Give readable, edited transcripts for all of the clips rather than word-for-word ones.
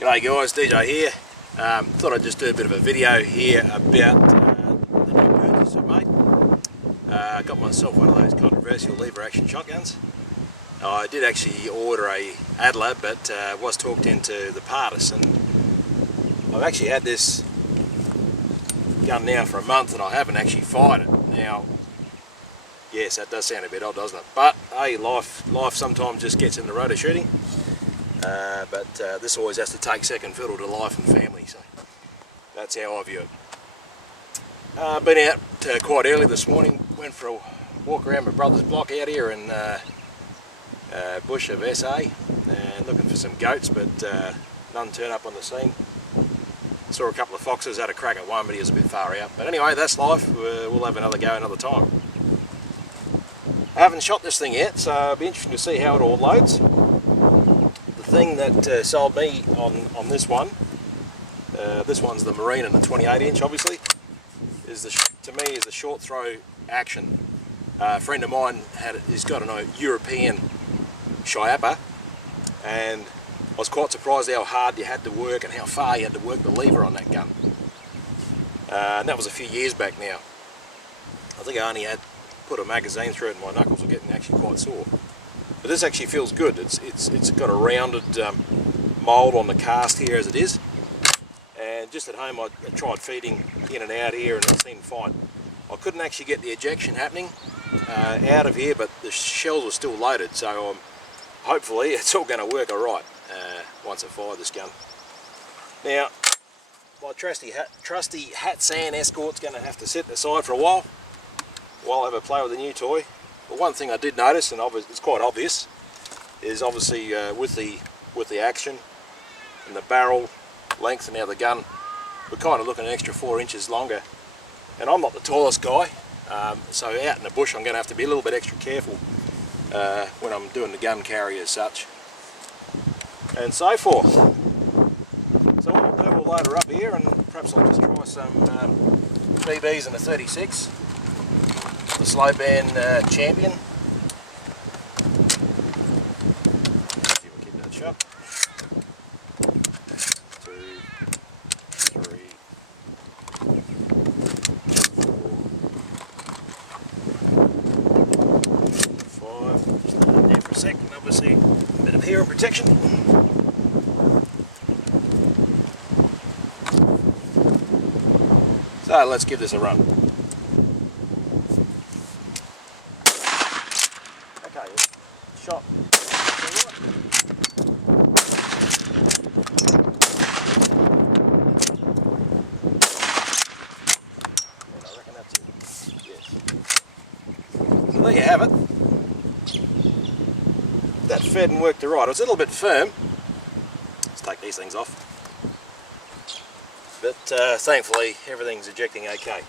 G'day guys, DJ here. Thought I'd just do a bit of a video here about the new purchase I made. I got myself one of those controversial lever action shotguns. I did actually order a Adler, but was talked into the Pardus, and I've actually had this gun now for a month and I haven't actually fired it. Now, yes, that does sound a bit odd, doesn't it? But hey, life sometimes just gets in the road of shooting. But this always has to take second fiddle to life and family, so that's how I view it. Been out quite early this morning, went for a walk around my brother's block out here in bush of SA, and looking for some goats, but none turn up on the scene. Saw a couple of foxes, had a crack at one, but he was a bit far out. But anyway, that's life. We'll have another go another time. I haven't shot this thing yet, so it'll be interesting to see how it all loads. The thing that sold me on this one, this one's the Marine and the 28-inch, obviously, is to me is the short throw action. A friend of mine he's got a European Schiappa, and I was quite surprised how hard you had to work and how far you had to work the lever on that gun. And that was a few years back now. I think I only had put a magazine through it and my knuckles were getting actually quite sore. But this actually feels good. It's got a rounded mould on the cast here as it is. And just at home I tried feeding in and out here and it seemed fine. I couldn't actually get the ejection happening out of here, but the shells were still loaded, so hopefully it's all going to work alright once I fire this gun. Now, my trusty Hatsan Escort's going to have to sit aside for a while I have a play with the new toy. But one thing I did notice, and it's quite obvious, is obviously with the action and the barrel length and now the gun, we're kind of looking an extra 4 inches longer. And I'm not the tallest guy, so out in the bush I'm going to have to be a little bit extra careful when I'm doing the gun carry as such, and so forth. So what we'll do, we'll load her up here and perhaps I'll just try some BBs in a 36, the slow band Champion. See if we keep that shut. 2, 3, 4, 5. Just leave it there for a second. Obviously, a bit of hearing protection. So let's give this a run. Okay, shot. I reckon that's it. Yes. So there you have it. That fed and worked alright. It was a little bit firm. Let's take these things off. But thankfully everything's ejecting okay.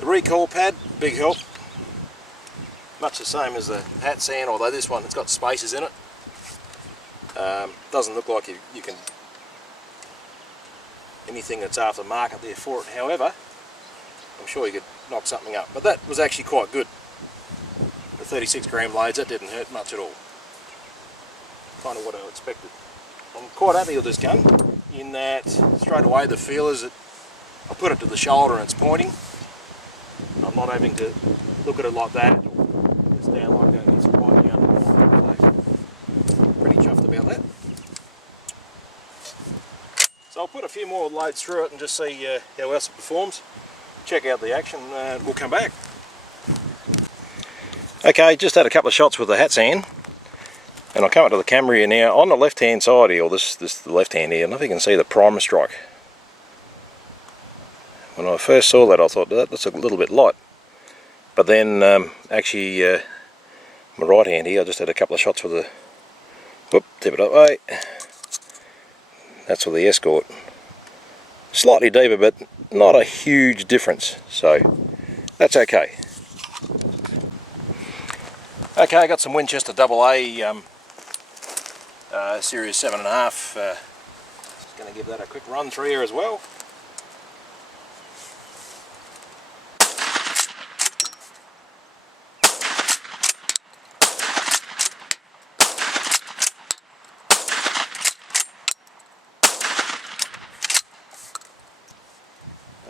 The recoil pad, big help. Much the same as the Hatsan, although this one, it's got spaces in it. Doesn't look like you can anything that's aftermarket there for it. However, I'm sure you could knock something up. But that was actually quite good. The 36 gram loads, that didn't hurt much at all. Kind of what I expected. I'm quite happy with this gun in that straight away the feel is that I put it to the shoulder and it's pointing. I'm not having to look at it like that or it's down like that and it's pointing under. Pretty chuffed about that. So I'll put a few more loads through it and just see how else it performs. Check out the action and we'll come back. Okay, just had a couple of shots with the Hatsan. And I'll come up to the camera here now. On the left hand side here, or the left hand here, I don't know if you can see the primer strike. When I first saw that I thought that's a little bit light. But then actually my right hand here, I just had a couple of shots with the, whoop, tip it up, hey. That's with the Escort. Slightly deeper but not a huge difference, so that's okay. Okay, I got some Winchester AA Series 7.5. Just going to give that a quick run through here as well.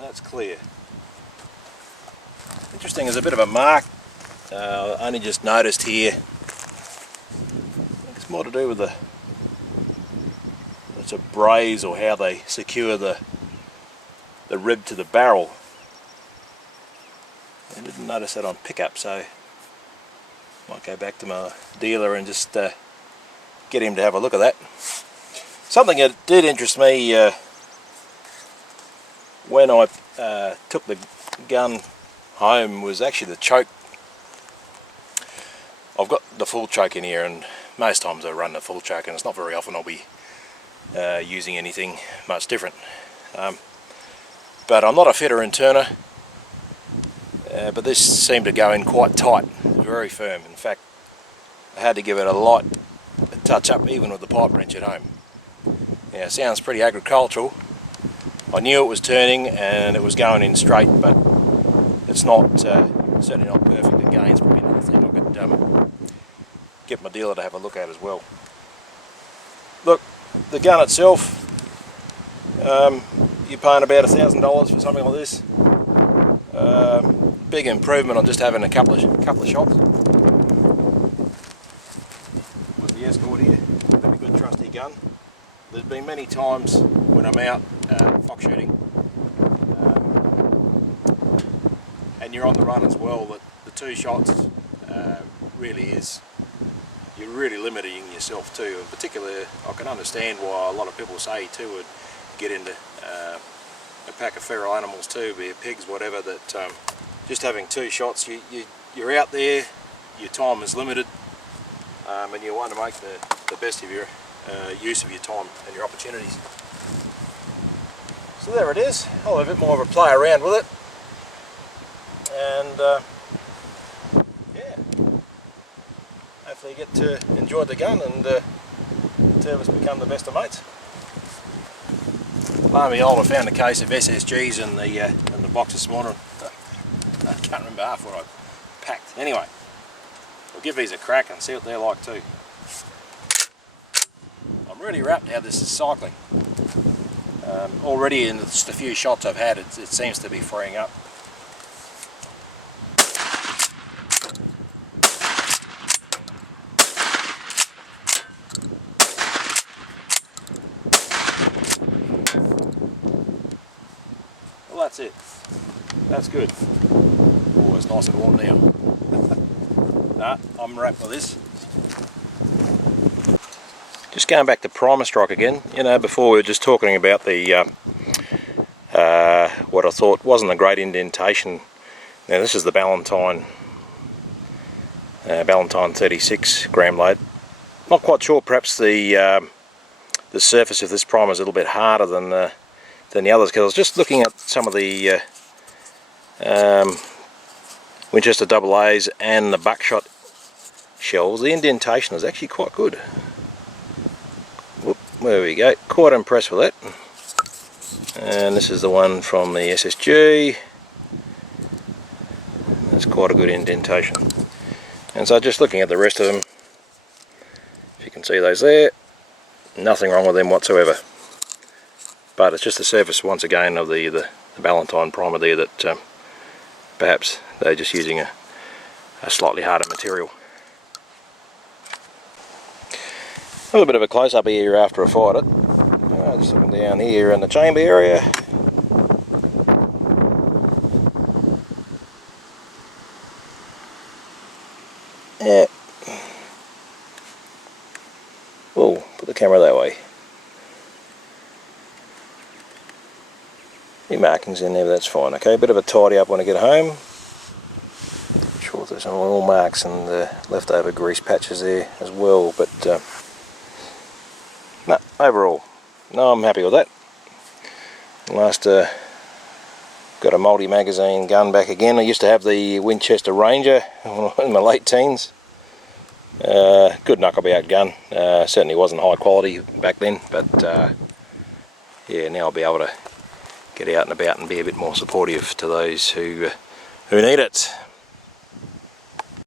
that's clear. Interesting, there's a bit of a mark I only just noticed here. It's more to do with it's a braze, or how they secure the rib to the barrel. I didn't notice that on pickup, so might go back to my dealer and just get him to have a look at that. Something that did interest me when I took the gun home was actually the choke. I've got the full choke in here, and most times I run the full choke, and it's not very often I'll be using anything much different. But I'm not a fitter and turner, but this seemed to go in quite tight, very firm. In fact, I had to give it a light touch up even with the pipe wrench at home. Yeah, it sounds pretty agricultural. I knew it was turning and it was going in straight, but it's not certainly not perfect. The gain's probably another thing I could get my dealer to have a look at as well. Look, the gun itself, you're paying about $1,000 for something like this. Big improvement on just having a couple of shots. With the Escort here, very good trusty gun. There's been many times when I'm out fox shooting, and you're on the run as well, that the 2 shots really is, you're really limiting yourself too. In particular, I can understand why a lot of people say too would get into a pack of feral animals too, be it pigs, whatever, that just having 2 shots, you're out there, your time is limited, and you want to make the best of your use of your time and your opportunities. So there it is. I'll have a bit more of a play around with it, and yeah, hopefully you get to enjoy the gun, and the two of us become the best of mates. Lo and behold, I found a case of SSGs in the box this morning. I can't remember half what I packed. Anyway, we'll give these a crack and see what they're like too. I'm really rapt how this is cycling. Already in just a few shots I've had, it seems to be freeing up. Well, that's it. That's good. Oh, it's nice and warm now. Nah, I'm wrapped with this. Just going back to primer strike again, you know, before we were just talking about the what I thought wasn't a great indentation. Now this is the Ballantine 36 gram load. Not quite sure, perhaps the surface of this primer is a little bit harder than the others, because I was just looking at some of the Winchester AA's and the buckshot shells. The indentation is actually quite good. Whoop, there we go, quite impressed with that. And this is the one from the SSG. That's quite a good indentation. And so just looking at the rest of them, if you can see those there, nothing wrong with them whatsoever. But it's just the surface once again of the Ballantine primer there that perhaps they're just using a slightly harder material. A little bit of a close-up here after I fired it. Just looking down here in the chamber area. Yeah. Whoa, put the camera that way. Any markings in there, but that's fine. Okay, a bit of a tidy up when I get home. I'm sure there's some oil marks and leftover grease patches there as well, but no, overall, no, I'm happy with that. Last, got a multi-magazine gun back again. I used to have the Winchester Ranger in my late teens. Good knuckle-bout gun. Certainly wasn't high quality back then, but yeah, now I'll be able to get out and about and be a bit more supportive to those who need it.